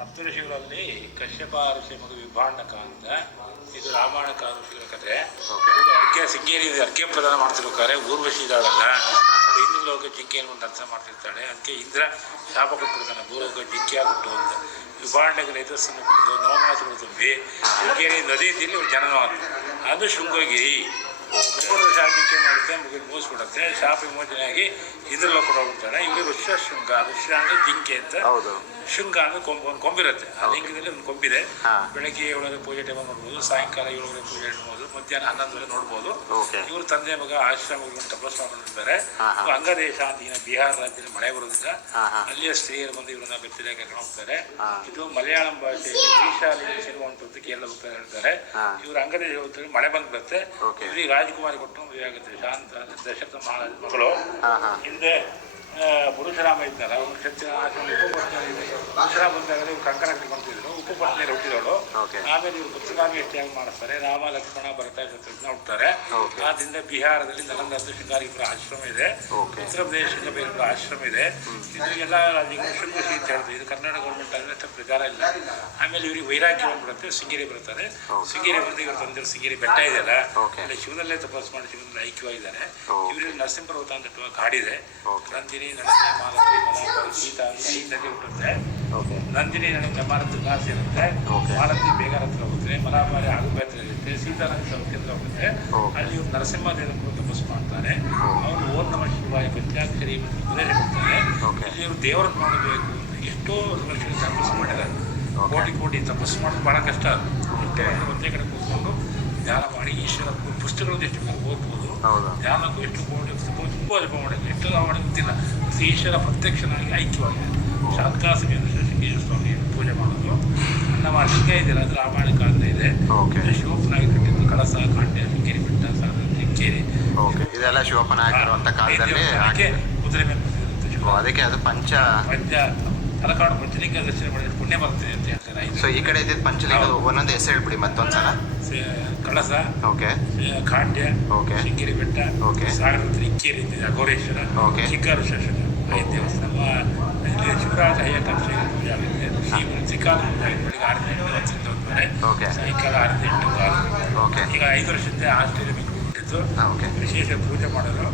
ಸಪ್ತಋಷಿಗಳಲ್ಲಿ ಕಶ್ಯಪ ಋಷಿ ಮಗು ವಿಭಾಂಡಕ ಅಂತ. ಇದು ರಾಮಾಯಣಕ ಋಷಿಗಳ ಕಥೆ. ಇದು ಅರ್ಕೆ ಸಿಂಗೇರಿ ಅರ್ಕೆ ಪ್ರದಾನ ಮಾಡ್ತಿರ್ಬೇಕಾದ್ರೆ ಊರ್ವಶಿ ಇದ್ದಾಳಲ್ಲ, ಇಂದ್ರ ಲೋಕ ಜಿಂಕೆಯನ್ನು ದರ್ಶನ ಮಾಡ್ತಿರ್ತಾಳೆ. ಅದಕ್ಕೆ ಇಂದ್ರ ಶಾಪ ಕೊಟ್ಬಿಡ್ತಾನೆ, ಭೂಲೋಕ ಜಿಂಕೆಯಾಗ್ಬಿಟ್ಟು ಅಂತ. ವಿಭಾಂಡಕರ ಯಶಸ್ಸನ್ನು ಕೊಟ್ಟು ನವಮಾಸಗಳು ತುಂಬಿ ಶೃಂಗೇರಿ ನದಿ ತೀರಿ ಅವ್ರು ಜನನವಾಗ್ತದೆ. ಅದು ಶೃಂಗಗಿರಿ. 3 ವರ್ಷ ಜಿಂಕೆ ಮಾಡುತ್ತೆ, ಮುಗಿದು ಮೂಸಿಬಿಡುತ್ತೆ. ಶಾಪ ವಿಮೋಚನೆಯಾಗಿ ಇಂದ್ರಲೋಕ ಹೋಗ್ಬಿಡ್ತಾಳೆ. ಇವರು ಋಷ್ಯಶೃಂಗ, ಋಷ್ಯ ಅಂದರೆ ಜಿಂಕೆ ಅಂತ, ಶೃಂಗ ಅಂದರೆ ಒಂದು ಕೊಂಬಿರುತ್ತೆ. ಆ ಲಿಂಗದಲ್ಲಿ ಒಂದು ಕೊಂಬಿದೆ. ಬೆಳಗ್ಗೆ 7 ಪೂಜೆ ಟೈಮ್ ನೋಡ್ಬೋದು, ಸಾಯಂಕಾಲ 7 ಪೂಜೆ ನೋಡ್ಬೋದು, ಮಧ್ಯಾಹ್ನ 11 ನೋಡ್ಬೋದು. ಇವರು ತಂದೆ ಮಗ ಆಶ್ರಮಗಳು ತಪಸ್ಸು ಮಾಡಿರ್ತಾರೆ. ಅಂಗದೇಶ ಅಂತ ಈಗ ಬಿಹಾರ ರಾಜ್ಯದಲ್ಲಿ ಮಳೆ ಬರೋದ್ರಿಂದ ಅಲ್ಲಿಯ ಸ್ತ್ರೀಯರು ಬಂದು ಇವರನ್ನ ಬೆತ್ತಲೆ ಕರ್ಕೊಂಡು ಹೋಗ್ತಾರೆ. ಇದು ಮಲಯಾಳಂ ಭಾಷೆಯಲ್ಲಿ ಈಶಾಲಿ ಸಿನಿಮಾ ಕೇರಳ ಹೇಳ್ತಾರೆ. ಇವರು ಅಂಗದೇಶ ಹೋಗ್ತಾರೆ, ಮಳೆ ಬಂದು ಬರುತ್ತೆ. ಇವ್ರಿಗೆ ರಾಜಕುಮಾರಿ ಕೊಟ್ಟು ಮದುವೆ ಆಗುತ್ತೆ. ಶಾಂತ ದಶರಥ ಮಹಾರಾಜ ಮಗಳು. ಹಿಂದೆ ಪುರುಷರಾಮ ಇದ್ದಾರೆ, ಅವರು ಕ್ಷತ್ರಿಯ ಆಶ್ರಮ ಪರಶುರಾಮ ಬಂದಾಗ ಇವರು ಕಂಕಣ ಕಟ್ಕೊಂತಿದ್ರು. ಉಪಪತ್ನಿಯಲ್ಲಿ ಹುಟ್ಟಿದವಳು. ಆಮೇಲೆ ಇವರು ಪುತ್ರರಾಮಿ ಎಷ್ಟಿಯಾಗಿ ಮಾಡಿಸ್ತಾರೆ. ರಾಮ ಲಕ್ಷ್ಮಣ ಭರತ ಶತ್ರುಘ್ನ ಹುಡ್ತಾರೆ. ಆದ್ದರಿಂದ ಬಿಹಾರದಲ್ಲಿ ನಲಂದ ಶೃಂಗಾರಿಪುರ ಆಶ್ರಮ ಇದೆ, ಉತ್ತರ ಪ್ರದೇಶದಿಂದ ಬೇರೆ ಆಶ್ರಮ ಇದೆ. ಇದು ಎಲ್ಲ ರಾಜ್ಯಗಳು ಶೃಂಗಶ್ರೀ ಅಂತ ಹೇಳ್ತಾರೆ. ಇದು ಕರ್ನಾಟಕ ಗೌರ್ಮೆಂಟ್ ಆದರೆ ಅಷ್ಟು ಪ್ರಚಾರ ಇಲ್ಲ. ಆಮೇಲೆ ಇವ್ರಿಗೆ ವೈರಾಗ್ಯ ಬಂದ್ಬಿಡುತ್ತೆ, ಶೃಂಗೇರಿ ಬರ್ತಾರೆ. ಶೃಂಗೇರಿ ಬಂದು ಇವರು ತಂದಿರೋ ಶೃಂಗೇರಿ ಬೆಟ್ಟ ಇದೆಯಲ್ಲ, ಅಲ್ಲಿ ಶಿವನಲ್ಲೇ ತಪಸ್ಸು ಮಾಡಿ ಶಿವನಲ್ಲಿ ಐಕ್ಯವಾಗಿದ್ದಾರೆ. ಇವರಿಗೆ ನರಸಿಂಹ ಪರ್ವತ ಅಂತ ಕಾಡಿದೆ. ನಂದಿನಿ, ನಳನೆ, ಮಾಲತಿ, ಮಲಾಪುರ, ಸೀತಾ ಅಂತ 5 ನದಿ ಹುಟ್ಟುತ್ತೆ. ನಂದಿನಿ ನಡೆ ಮಾಲತಿ ಕಾಸು ಇರುತ್ತೆ, ಮಾಲತಿ ಬೇಗರ ಹತ್ರ ಹೋಗುತ್ತೆ, ಮಲಾಪಾರಿ ಆಗುಬೆ ಹತ್ರ ಇರುತ್ತೆ, ಸೀತಾ ನದಿ ಸೌಖ್ಯಂದ್ರ ಹೋಗುತ್ತೆ. ಅಲ್ಲಿ ಇವರು ನರಸಿಂಹ ದೇವರು ತಪಸ್ಸು ಮಾಡ್ತಾರೆ. ಅವರು ಓಂ ನಮಃ ಶಿವಾಯ ಪಂಚಾಕ್ಷರಿ ಉಪದೇಶ ಕೊಡ್ತಾರೆ. ಇಲ್ಲಿ ಇವರು ದೇವರನ್ನು ನೋಡಬೇಕು ಅಂತ ಎಷ್ಟೋ ವರ್ಷಗಳು ತಪಸ್ಸು ಮಾಡಿದ್ದಾರೆ. ಕೋಟಿ ತಪಸ್ಸು ಮಾಡೋದು ಭಾಳ ಕಷ್ಟ. ಒಂದೇ ಕಡೆ ಕೂತ್ಕೊಂಡು ಧ್ಯಾನ ಮಾಡಿ ಈಶ್ವರ ಪುಸ್ತಕಗಳು ಎಷ್ಟು ಓದ್ಬೋದು, ಧ್ಯಾನಕ್ಕೂ ಎಷ್ಟು ಕೋಟಿ ತುಂಬ ಅಲ್ಪ ಮಾಡೋದು, ಎಷ್ಟು ಮಾಡೋದು ಗೊತ್ತಿಲ್ಲ. ಈಶ್ವರ ಪ್ರತ್ಯಕ್ಷನಾಗಿ ಐಕ್ಯವಾಗಿದೆ. ಶಾಂತಾಸಮಿಯನ್ನು ಶೃಂಗೇಶ್ವರ ಸ್ವಾಮಿ ಪೂಜೆ ಮಾಡೋದು. ನಮ್ಮ ಲಿಂಗ ಇದೆಯಲ್ಲ, ಅದು ರಾಮಾಯಣ ಕಾಲದ ಇದೆ. ಶಿವಪ್ಪನಾಗಿ ಕಟ್ಟಿದ್ದು ಕಳಸ, ಕಾಂಡ್ಯ, ಶೃಂಗೇರಿ ಬೆಟ್ಟ, ಸಾಗರ, ಶೃಂಗೇರಿ ಇದೆಲ್ಲ ಶಿವಪ್ಪನ ಆಗಿರುವಂಥ ಕಾಲದಲ್ಲಿ ಕುದುರೆ ಮೇಲೆ ಅದಕ್ಕೆ ಅದು ಪಂಚ ತಲಕಾಡು ಪಂಚಲಿಂಗ ದರ್ಶನ ಮಾಡಿದ್ರೆ ಪುಣ್ಯ ಬರ್ತದೆ ಅಂತ ಹೇಳ್ತಾರೆ. ಸೊ ಈ ಕಡೆ ಇದ್ದಿದ್ದು ಪಂಚಲಿಂಗ ಒಂದೊಂದು ಹೆಸರು ಹೇಳ್ಬಿಡಿ ಮತ್ತೊಂದ್ಸಲ. ಕಳಸ, ಕಾಂಡ್ಯ, ಓಕೆ, ಶೃಂಗೇರಿ ಬೆಟ್ಟ, ಸಾಗರ, ಇಕ್ಕೇರಿ, ಅಘೋರೇಶ್ವರ, ಚಿಕ್ಕಋಷೇಶ್ವರ 5 ದೇವಸ್ಥಾನ. ಇಲ್ಲಿ ಶಿವರಾಜ ಅಯ್ಯಟ ಪೂಜೆ ಆಗುತ್ತೆ. ಶ್ರೀಕಾಲ ಬೆಳಿಗ್ಗೆ 6:08 ಸಾಯಂಕಾಲ 6:08 ಈಗ 5 ವರ್ಷದಿಂದ ಆಸ್ಟ್ರೇಲಿಯಾ ಬಿಟ್ಟಿದ್ದು ವಿಶೇಷ ಪೂಜೆ ಮಾಡೋರು.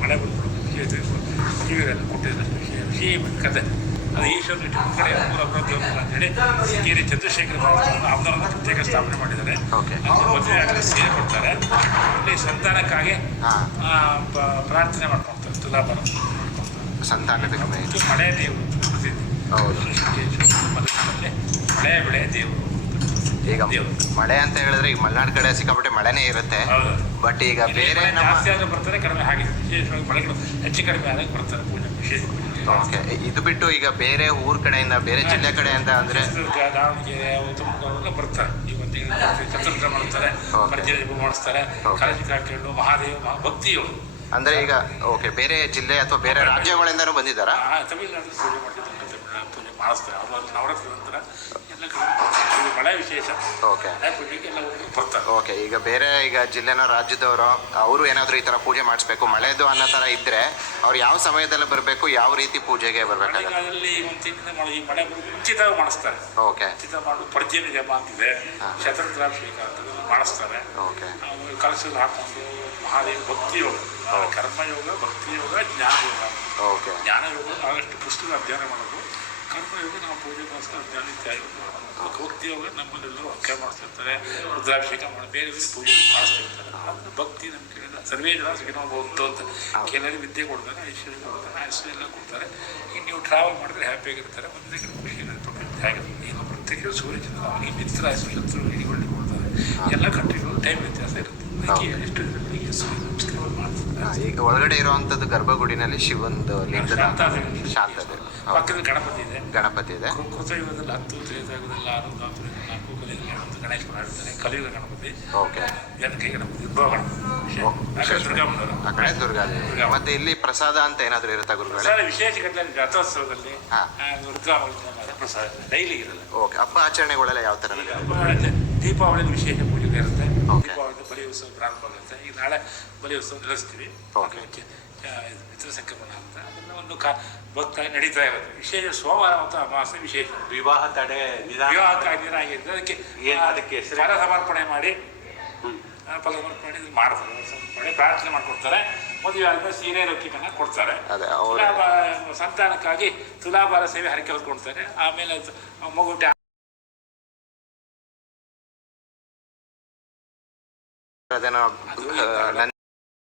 ಮಳೆ ಬಂದ್ಬಿಟ್ಟು ವಿಶೇಷ ಜೀವಿಗಳನ್ನು ಕೊಟ್ಟಿದ್ದಷ್ಟು ವಿಷಯ ಕತೆ. ಅದು ಈಶ್ವರ ಕಡೆ ಮೂರೊಬ್ಬರ ದೇವಸ್ಥಾನ ಅಂತೇಳಿ ಶೃಂಗೇರಿ ಚಂದ್ರಶೇಖರ ಅವರನ್ನು ಪ್ರತ್ಯೇಕ ಸ್ಥಾಪನೆ ಮಾಡಿದ್ದಾರೆ. ಮದುವೆ ಆಗಲಿ ಸೇರಿ ಕೊಡ್ತಾರೆ. ಅಲ್ಲಿ ಸಂತಾನಕ್ಕಾಗಿ ಪ್ರಾರ್ಥನೆ ಮಾಡ್ಕೊಳ್ತಾರೆ. ತುಲಾಭಾರ ಸಂತಾನದ ಮಳೆ ದೇವರು ಪ್ರಸಿದ್ಧಿ. ಮಲೆನಾಡಲ್ಲಿ ಮಳೆ ಬೆಳೆ ದೇವರು. ಈಗ ಮಳೆ ಅಂತ ಹೇಳಿದ್ರೆ ಈಗ ಮಲೆನಾಡು ಕಡೆ ಸಿಕ್ಕಾಪಟ್ಟೆ ಮಳೆನೇ ಇರುತ್ತೆ. ಬಟ್ ಈಗ ಬೇರೆ ಜಾಸ್ತಿ ಆದರೂ ಬರ್ತಾರೆ, ಕಡಿಮೆ ಹಾಗೆ ವಿಶೇಷವಾಗಿ ಮಳೆಗಳು ಹೆಚ್ಚು ಕಡಿಮೆ ಆದಾಗ ಬರ್ತಾರೆ ಪೂಜೆ ವಿಶೇಷ. ಓಕೆ, ಇದು ಬಿಟ್ಟು ಈಗ ಬೇರೆ ಊರ ಕಡೆಯಿಂದ, ಬೇರೆ ಜಿಲ್ಲೆ ಕಡೆಯಿಂದ ಅಂದರೆ ದಾವಣಗೆರೆ, ತುಮಕೂರು ಬರ್ತಾರೆ. ಈಗ ಒಂದು ಚತುರ್ಥ ಮಾಡ್ತಾರೆ, ಪರಿಚಯ ಮಾಡಿಸ್ತಾರೆ, ಕಾಳಜಿ ಹಾಕೊಂಡು ಮಹಾದೇವ ಭಕ್ತಿಯವರು. ಅಂದರೆ ಈಗ ಓಕೆ, ಬೇರೆ ಜಿಲ್ಲೆ ಅಥವಾ ಬೇರೆ ರಾಜ್ಯಗಳಿಂದನೂ ಬಂದಿದ್ದಾರಾ? ತಮಿಳುನಾಡು ಪೂಜೆ ಮಾಡ್ತಿದ್ದಾರೆ, ತಮಿಳುನಾಡು ಪೂಜೆ ಮಾಡಿಸ್ತಾರೆ. ಅವರು ನವರಾತ್ರಿ ನಂತರ ಎಲ್ಲ ಕಡೆ ಮಳೆ ವಿಶೇಷ. ಓಕೆ, ಪೂಜೆಗೆ ಎಲ್ಲ ಬರ್ತಾರೆ. ಓಕೆ, ಈಗ ಬೇರೆ ಈಗ ಜಿಲ್ಲೆನ ರಾಜ್ಯದವರು ಅವರು ಏನಾದರೂ ಈ ಥರ ಪೂಜೆ ಮಾಡಿಸ್ಬೇಕು ಮಳೆದು ಅನ್ನೋ ಥರ ಇದ್ದರೆ ಅವ್ರು ಯಾವ ಸಮಯದಲ್ಲಿ ಬರಬೇಕು, ಯಾವ ರೀತಿ ಪೂಜೆಗೆ ಬರಬೇಕಾಗುತ್ತೆ? ಮಳೆಗಾಲದಲ್ಲಿ ಒಂದು ತಿಂಗಳಿಂದ ಮಾಡಿ ಈ ಮಳೆ ಮುಂಚಿತವಾಗಿ ಮಾಡಿಸ್ತಾರೆ. ಓಕೆ, ಮುಂಚಿತ ಮಾಡೋದು ಪರ್ಜನ್ಯ ಜಪ ಅಂತಿದೆ, ಶತರುದ್ರಾಭಿಷೇಕ ಅಂತ ಮಾಡಿಸ್ತಾರೆ. ಓಕೆ, ಕಲಸಲ್ಲಿ ಹಾಕೊಂಡು ಮಹಾದೇವ ಭಕ್ತಿಯೋಗ, ಕರ್ಮಯೋಗ, ಭಕ್ತಿಯೋಗ, ಜ್ಞಾನಯೋಗ. ಓಕೆ, ಜ್ಞಾನಯೋಗ ನಾವೆಷ್ಟು ಪುಸ್ತಕ ಅಧ್ಯಯನ ಮಾಡೋದು, ಕರ್ಮಯೋಗ ನಾವು ಪೂಜೆಗೋಸ್ಕರ ಅಧ್ಯಯನ ಇತ್ಯಾದಿ. ಭಕ್ತಿಯೋಗ ನಮ್ಮಲ್ಲೆಲ್ಲರೂ ಅಖ್ಯ ಮಾಡಿಸ್ತಿರ್ತಾರೆ, ರುದ್ರಾಭಿಷೇಕ ಮಾಡಿ ಬೇರೆ ಬೇರೆ ಪೂಜೆ ಮಾಡಿಸ್ತಿರ್ತಾರೆ. ಅದನ್ನು ಭಕ್ತಿ ನಮ್ಮ ಕೇಳಿದ ಸರ್ವೇ ಜನ ಸಿಗೋಬಹುದು ಅಂತ. ಕೆಲವರಿಗೆ ವಿದ್ಯೆ ಕೊಡ್ತಾರೆ, ಐಶ್ವರ್ಯ ಕೊಡ್ತಾರೆ, ಐಶ್ವರ್ಯ ಎಲ್ಲ ಕೊಡ್ತಾರೆ. ಈಗ ನೀವು ಟ್ರಾವೆಲ್ ಮಾಡಿದ್ರೆ ಹ್ಯಾಪಿಯಾಗಿರ್ತಾರೆ. ಒಂದೇ ಕಡೆ ಖುಷಿಯಿಂದ ಹೇಗೆ ಈಗ ಪ್ರತ್ಯೇಕ ಸೂರ್ಯಚಂದ್ರ ಅವನಿಗೆ ಮಿತ್ರ ಶತ್ರು ಹಿಡಿಗಳು ಕೊಡ್ತಾರೆ. ಎಲ್ಲ ಕಂಟ್ರಿಗಳು ಟೈಮ್ ವ್ಯತ್ಯಾಸ ಇರುತ್ತೆ. ಎಷ್ಟು ನಮಸ್ಕಾರ ಮಾಡ್ತಾರೆ. ಈಗ ಒಳಗಡೆ ಇರುವಂಥದ್ದು ಗರ್ಭಗುಡಿನಲ್ಲಿ ಶಿವಂದು ಲಿಂಗ ಶಾಂತದೆ. ಪಕ್ಕದಲ್ಲಿ ಗಣಪತಿ ಇದೆ. ಗಣಪತಿ ಇದೆ. ಕೃತಯುಗದಲ್ಲಿ 10, ತ್ರೇತಾಯುಗದಲ್ಲಿ 6, 4, 4 ಕಲಿಯುಗ ಗಣೇಶ ಮಾಡಿರ್ತಾರೆ. ಕಲಿಯುಗ ಗಣಪತಿ, ಓಕೆ, ಕೈ ಗಣಪತಿ, ಉದ್ಭವ ಗಣಪತಿ, ಆ ಕಡೆ ದುರ್ಗಾದೇವಿ. ಮತ್ತೆ ಇಲ್ಲಿ ಪ್ರಸಾದ ಅಂತ ಏನಾದರೂ ಇರುತ್ತಾ ಗುರುಗಳೇ? ವಿಶೇಷ ಘಟನೆ ರಥೋತ್ಸವದಲ್ಲಿ ರುದ್ರಾವಳಿ ಪ್ರಸಾದ ಡೈಲಿ ಇರಲ್ಲ. ಓಕೆ, ಹಬ್ಬ ಆಚರಣೆಗಳೆಲ್ಲ ಯಾವ ಥರ? ದೀಪಾವಳಿ ವಿಶೇಷ ಪೂಜೆ ಇರುತ್ತೆ. ದೀಪಾವಳಿ ಬಲಿ ಉತ್ಸವ ಪ್ರಾರಂಭ ಆಗುತ್ತೆ. ಈಗ ನಾಳೆ ಬಲಿ ಉತ್ಸವ ನಡೆಸ್ತೀವಿ. ಮಿತ್ರ ಸಂಕ್ರಮಣ ಅಂತ ಅದನ್ನು ಒಂದು ಭಕ್ತಾಗಿ ನಡೀತಾ ಇರೋದು. ವಿಶೇಷ ಸೋಮವಾರ ಮತ್ತು ಅಮಾವಾಸ್ಯೆ ವಿಶೇಷ. ವಿವಾಹ ತಡೆ ವಿವಾಹ ಕಾಯ್ದೆ ಆಗಿದ್ದು ಅದಕ್ಕೆ ಫಲ ಸಮರ್ಪಣೆ ಮಾಡಿ ಫಲ ಸಮರ್ಪಣೆ ಮಾಡ್ತಾರೆ. ಸಮರ್ಪಣೆ ಪ್ರಾರ್ಥನೆ ಮಾಡ್ಕೊಡ್ತಾರೆ. ಮದುವೆ ಆದ್ಮೇಲೆ ಸೀರೆ ರೊಕ್ಕಿಗಳನ್ನ ಕೊಡ್ತಾರೆ. ಸಂತಾನಕ್ಕಾಗಿ ತುಲಾಭಾರ ಸೇವೆ ಹರಕೆ ಹೊತ್ಕೊಡ್ತಾರೆ. ಆಮೇಲೆ ಮಗು ಅದೇನೋ